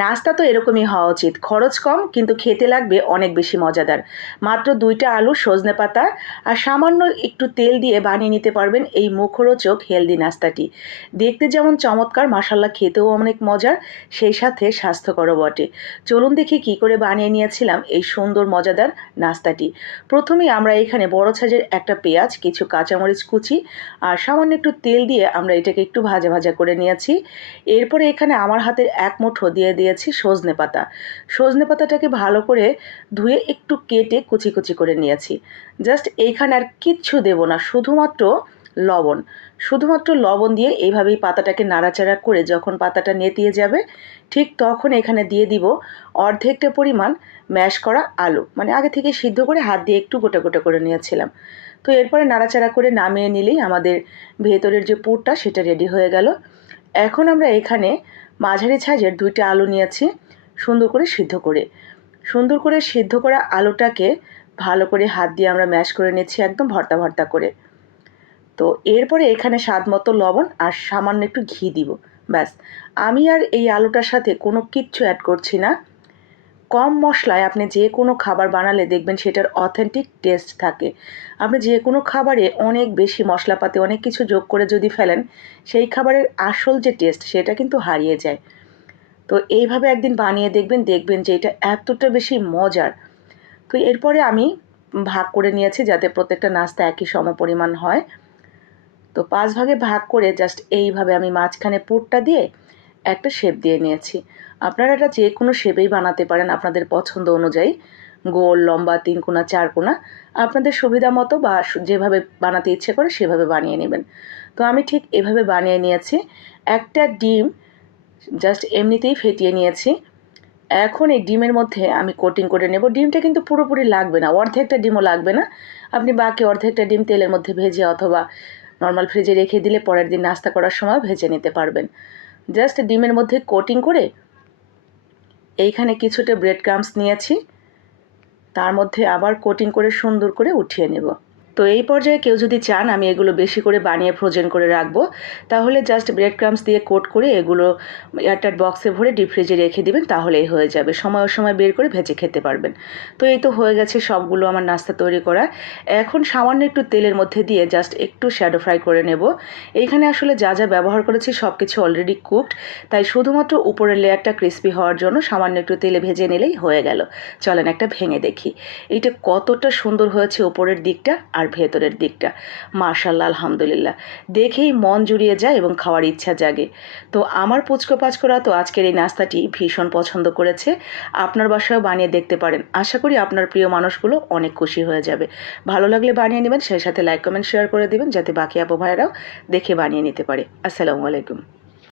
নাস্তা তো এরকমই হওয়া উচিত। খরচ কম, কিন্তু খেতে লাগবে অনেক বেশি মজাদার। মাত্র দুইটা আলু, সজনে পাতা আর সামান্য একটু তেল দিয়ে বানিয়ে নিতে পারবেন এই মুখরোচক হেলদি নাস্তাটি। দেখতে যেমন চমৎকার মাসাল্লা খেতেও অনেক মজার, সেই সাথে স্বাস্থ্যকরও বটে। চলুন দেখি কি করে বানিয়ে নিয়েছিলাম এই সুন্দর, মজাদার নাস্তাটি। প্রথমেই আমরা এখানে বড় সাইজের একটা পেঁয়াজ, কিছু কাঁচামরিচ কুচি আর সামান্য একটু তেল দিয়ে আমরা এটাকে একটু ভাজা ভাজা করে নিয়েছি। এরপরে এখানে আমার হাতের এক মুঠো দিয়ে দিয়েছি সজনে পাতা। সজনে পাতাটাকে ভালো করে ধুয়ে একটু কেটে কুচি কুচি করে নিয়েছি। জাস্ট এইখানে আর কিচ্ছু দেব না, শুধুমাত্র লবণ। শুধুমাত্র লবণ দিয়ে এইভাবেই পাতাটাকে নাড়াচাড়া করে যখন পাতাটা নেতিয়ে যাবে, ঠিক তখন এখানে দিয়ে দিব অর্ধেকটা পরিমাণ ম্যাশ করা আলু। মানে আগে থেকে সিদ্ধ করে হাত দিয়ে একটু গোটা গোটা করে নিয়েছিলাম। তো এরপরে নাড়াচাড়া করে নামিয়ে নিলেই আমাদের ভেতরের যে পুরটা সেটা রেডি হয়ে গেল। এখন আমরা এখানে মাঝারি সাইজের দুইটা আলু নিয়েছি, সুন্দর করে সিদ্ধ করে। সুন্দর করে সিদ্ধ করা আলুটাকে ভালো করে হাত দিয়ে আমরা ম্যাশ করে নিচ্ছি, একদম ভর্তা ভর্তা করে। তো এরপরে এখানে স্বাদ মতো লবণ আর সামান্য একটু ঘি দিব, ব্যাস। আমি আর এই আলুটার সাথে কোনো কিচ্ছু অ্যাড করছি না। কম মশলায় আপনি যে কোনো খাবার বানালে দেখবেন সেটার অথেন্টিক টেস্ট থাকে। আপনি যে কোনো খাবারে অনেক বেশি মশলাপাতি, অনেক কিছু যোগ করে যদি ফেলেন, সেই খাবারের আসল যে টেস্ট সেটা কিন্তু হারিয়ে যায়। তো এইভাবে একদিন বানিয়ে দেখবেন দেখবেন যে এটা এতটা বেশি মজার। তো এরপরে আমি ভাগ করে নিয়েছি যাতে প্রত্যেকটা নাস্তা একই সম পরিমাণ হয়। তো পাঁচ ভাগে ভাগ করে জাস্ট এইভাবে আমি মাঝখানে পুরটা দিয়ে একটা শেপ দিয়ে নিয়েছি। আপনারা এটা যে কোনো শেপেই বানাতে পারেন আপনাদের পছন্দ অনুযায়ী। গোল, লম্বা, তিন কোনা, চার কোনা। আপনাদের সুবিধা মতো বা যেভাবে বানাতে ইচ্ছে করে সেভাবে বানিয়ে নেবেন। তো আমি ঠিক এভাবে বানিয়ে নিয়েছি। একটা ডিম জাস্ট এমনিতেই ফেটিয়ে নিয়েছি। এখন এই ডিমের মধ্যে আমি কোটিং করে নেব। ডিমটা কিন্তু পুরোপুরি লাগবে না, অর্ধেকটা ডিমও লাগবে না। আপনি বাকি অর্ধেকটা ডিম তেলের মধ্যে ভেজে অথবা নর্মাল ফ্রিজে রেখে দিলে পরের দিন নাস্তা করার সময় ভেজে নিতে পারবেন। জাস্ট ডিমের মধ্যে কোটিং করে এইখানে কিছুটা ব্রেড ক্রামস নিয়েছি। তার মধ্যে আবার কোটিং করে সুন্দর করে উঠিয়ে নেব। তো এই পর্যায়ে কেউ যদি চান আমি এগুলো বেশি করে বানিয়ে ফ্রোজেন করে রাখব, তাহলে জাস্ট ব্রেড ক্রামস দিয়ে কোট করে এগুলো এয়ারটাইট বক্সে ভরে ডিপ ফ্রিজে রেখে দিবেন, তাহলেই হয়ে যাবে। সময় সময় বের করে ভেজে খেতে পারবেন। তো এই তো হয়ে গেছে সবগুলো আমার নাস্তা তৈরি করা। এখন সামান্য একটু তেলের মধ্যে দিয়ে জাস্ট একটু শ্যাডো ফ্রাই করে নেব। এইখানে আসলে যা যা ব্যবহার করেছি সব কিছু অলরেডি কুকড তাই শুধুমাত্র উপরের লেয়ারটা ক্রিস্পি হওয়ার জন্য সামান্য একটু তেলে ভেজে নিলেই হয়ে গেল। চলেন একটা ভেঙে দেখি। এইটা কতটা সুন্দর হয়েছে উপরের দিকটা আর ভেতরের দিকটা। মার্শাল্লাহ আলহামদুলিল্লাহ। দেখেই মন জুড়িয়ে যায় এবং খাওয়ার ইচ্ছা জাগে। তো আমার পুচকো পাচকোরা তো আজকের এই নাস্তাটি ভীষণ পছন্দ করেছে। আপনার বাসায়ও বানিয়ে দেখতে পারেন। আশা করি আপনার প্রিয় মানুষগুলো অনেক খুশি হয়ে যাবে। ভালো লাগলে বানিয়ে নেবেন, সেই সাথে লাইক, কমেন্ট, শেয়ার করে দেবেন, যাতে বাকি আপু ভাইয়েরাও দেখে বানিয়ে নিতে পারে। আসসালামু আলাইকুম।